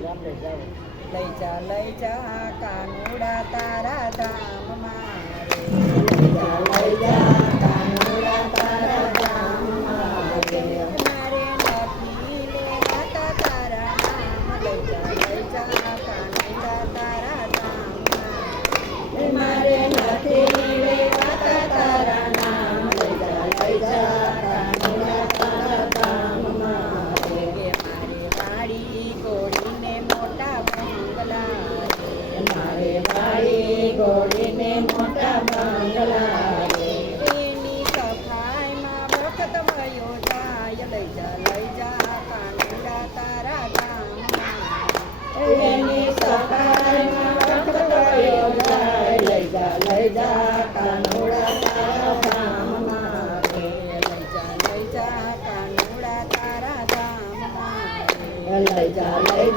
લઈ જા લઈ જા કાનુડા તારા ધામ મારે. લઈ જા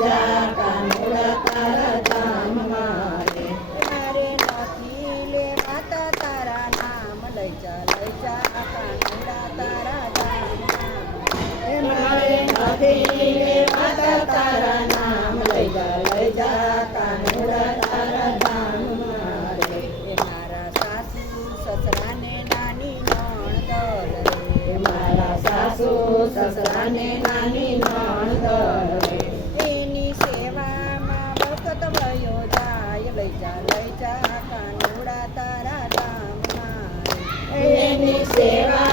જા એની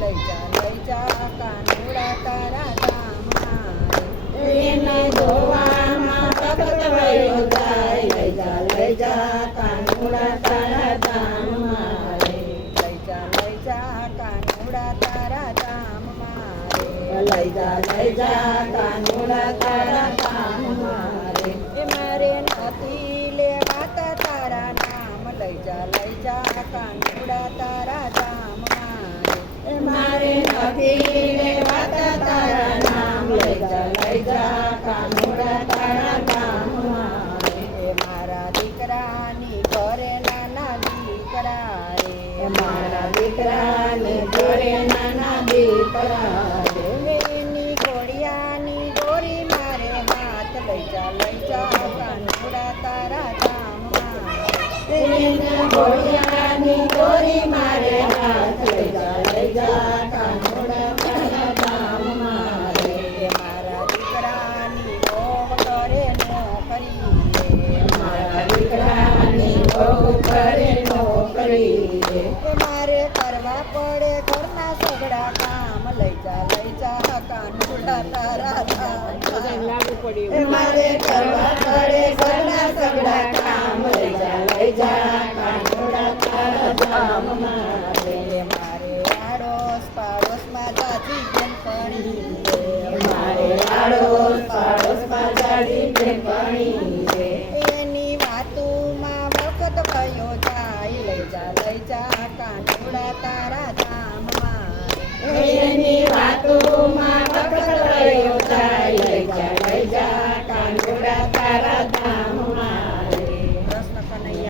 લઈ જા લઈ જા કાનુડા તારા ધામ એને ધોવામાં વખત વયો જાય લઈ જા લઈ જા કાનુડા તારા ધામ મારે મારે નથી લેવાતા તારા નામ લઈ જા લઈ જા કાનુડા તારા ધામ એ મારા દીકરાની ઘરે નાના દીકરા રે. મારા દીકરાની ઘરે નાના દીકરા વેની ઘોડિયાની દોરી મારે હાથ લઈ જા લઈ જા કાનુડા તારા ધામ મારે. ઘોડિયાની દોરી મારે હાથ ધામ મારે કરવા પડે ઘરના સગડા કામ લઈ જા લઈ જા કાનુડા તારા ધામ મારે. મારે જાતી મારે એની વાતુમાં વખત કયો જાય લઈ જા લઈ જા કાનુડા તારા ધામમાં એની વાતોમાં